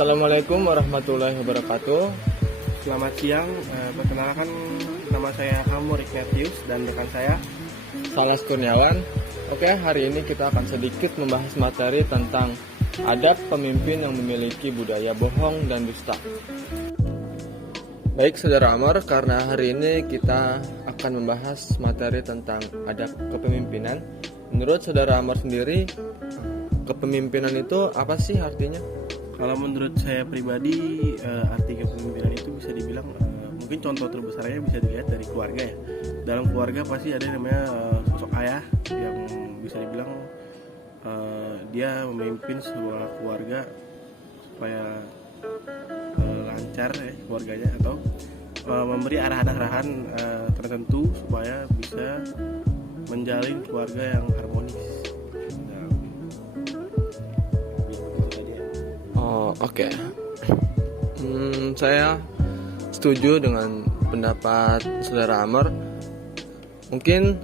Assalamualaikum warahmatullahi wabarakatuh. Selamat siang, perkenalkan nama saya Amur Ignatius dan rekan saya Salas Kurniawan. Oke, hari ini kita akan sedikit membahas materi tentang adab pemimpin yang memiliki budaya bohong dan dusta. Baik Saudara Amor, karena hari ini kita akan membahas materi tentang adab kepemimpinan. Menurut Saudara Amor sendiri, kepemimpinan itu apa sih artinya? Kalau menurut saya pribadi, arti kepemimpinan itu bisa dibilang mungkin contoh terbesarnya bisa dilihat dari keluarga ya. Dalam keluarga pasti ada yang namanya sosok ayah yang bisa dibilang dia memimpin sebuah keluarga supaya lancar ya keluarganya, atau memberi arahan-arahan tertentu supaya bisa menjalin keluarga yang harmonis. Oke. Saya setuju dengan pendapat Saudara Amr. Mungkin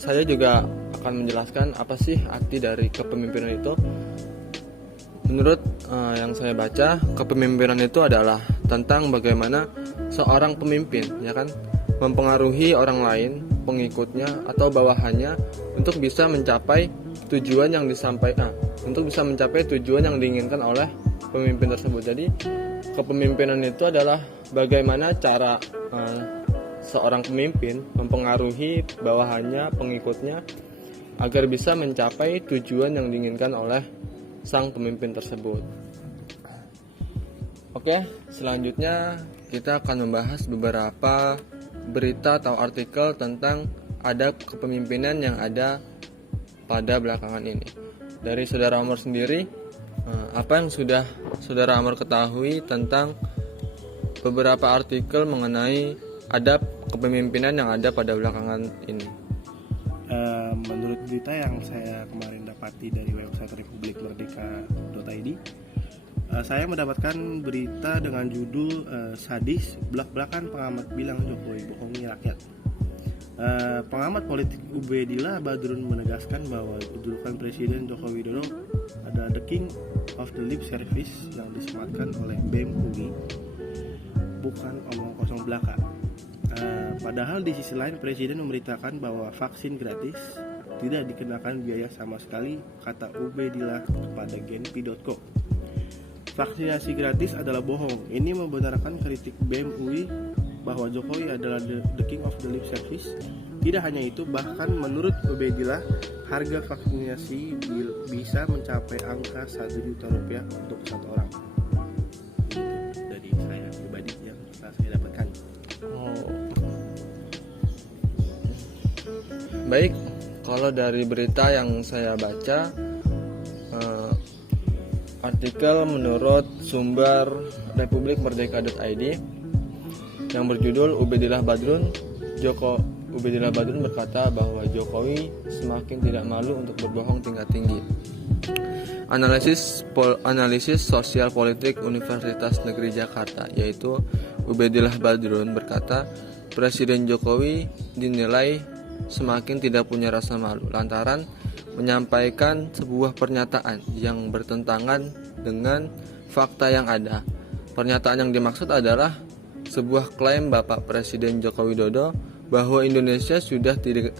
saya juga akan menjelaskan apa sih arti dari kepemimpinan itu. Menurut yang saya baca, kepemimpinan itu adalah tentang bagaimana seorang pemimpin, ya kan, mempengaruhi orang lain, pengikutnya atau bawahannya untuk bisa mencapai tujuan yang diinginkan oleh pemimpin tersebut. Jadi kepemimpinan itu adalah bagaimana cara seorang pemimpin mempengaruhi bawahannya, pengikutnya agar bisa mencapai tujuan yang diinginkan oleh sang pemimpin tersebut. Oke, selanjutnya kita akan membahas beberapa berita atau artikel tentang adab kepemimpinan yang ada pada belakangan ini. Dari Saudara Amor sendiri, apa yang sudah Saudara Amor ketahui tentang beberapa artikel mengenai adab kepemimpinan yang ada pada belakangan ini? Menurut berita yang saya kemarin dapati dari website republikmerdeka.id, saya mendapatkan berita dengan judul sadis, belak-belakan pengamat bilang Jokowi bohongi rakyat. Pengamat politik Ubedillah Badrun menegaskan bahwa kedudukan Presiden Joko Widodo adalah the king of the lip service yang disematkan oleh BEM UI, bukan omong kosong belaka. Padahal di sisi lain Presiden memberitakan bahwa vaksin gratis, tidak dikenakan biaya sama sekali, kata Ubedillah kepada genpi.co. Vaksinasi gratis adalah bohong. Ini membenarkan kritik BEM UI bahwa Jokowi adalah the king of the lip service. Tidak hanya itu, bahkan menurut Ubedillah, harga vaksinasi bisa mencapai angka 1 juta rupiah untuk satu orang. Itu dari saya pribadi yang saya dapatkan. Baik, kalau dari berita yang saya baca, artikel menurut sumber republikmerdeka.id yang berjudul Ubedillah Badrun berkata bahwa Jokowi semakin tidak malu untuk berbohong tingkat tinggi. Analisis sosial politik Universitas Negeri Jakarta, yaitu Ubedillah Badrun berkata, Presiden Jokowi dinilai semakin tidak punya rasa malu lantaran menyampaikan sebuah pernyataan yang bertentangan dengan fakta yang ada. Pernyataan yang dimaksud adalah sebuah klaim Bapak Presiden Joko Widodo bahwa Indonesia sudah 3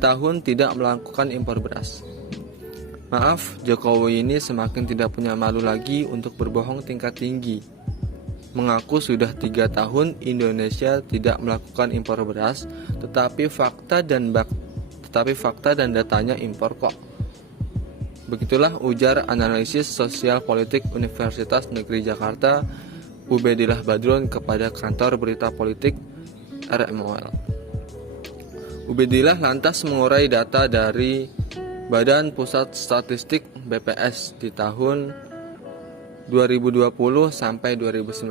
tahun tidak melakukan impor beras. Maaf, Jokowi ini semakin tidak punya malu lagi untuk berbohong tingkat tinggi. Mengaku sudah 3 tahun Indonesia tidak melakukan impor beras, tetapi fakta dan datanya impor kok. Begitulah ujar analisis sosial politik Universitas Negeri Jakarta Ubedillah Badrun kepada kantor berita politik RMOL. Ubedillah lantas mengurai data dari Badan Pusat Statistik BPS di tahun 2020 sampai 2019,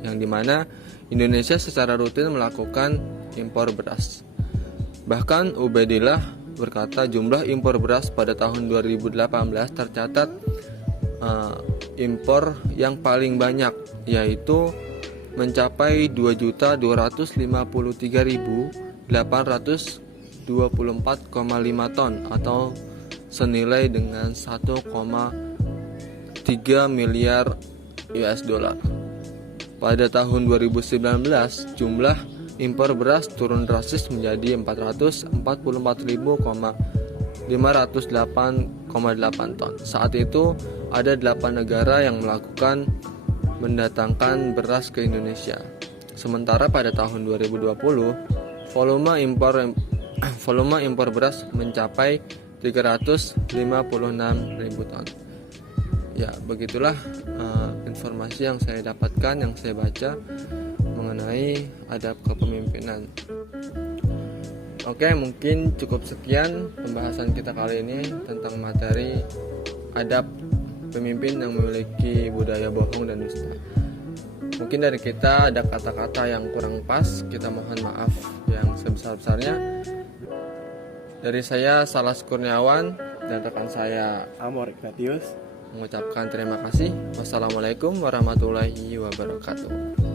yang dimana Indonesia secara rutin melakukan impor beras. Bahkan Ubedillah berkata jumlah impor beras pada tahun 2018 tercatat impor yang paling banyak, yaitu mencapai 2.253.824,5 ton atau senilai dengan 1,3 3 miliar US dollar. Pada tahun 2019, jumlah impor beras turun drastis menjadi 444.508,8 ton. Saat itu ada 8 negara yang melakukan mendatangkan beras ke Indonesia. Sementara pada tahun 2020, volume impor beras mencapai 356.000 ton. Ya, begitulah informasi yang saya dapatkan, yang saya baca mengenai adab kepemimpinan. Oke, mungkin cukup sekian pembahasan kita kali ini tentang materi adab pemimpin yang memiliki budaya bohong dan dusta. Mungkin dari kita ada kata-kata yang kurang pas, kita mohon maaf yang sebesar-besarnya. Dari saya Salas Kurniawan dan rekan saya Amor Ignatius mengucapkan terima kasih. Wassalamualaikum warahmatullahi wabarakatuh.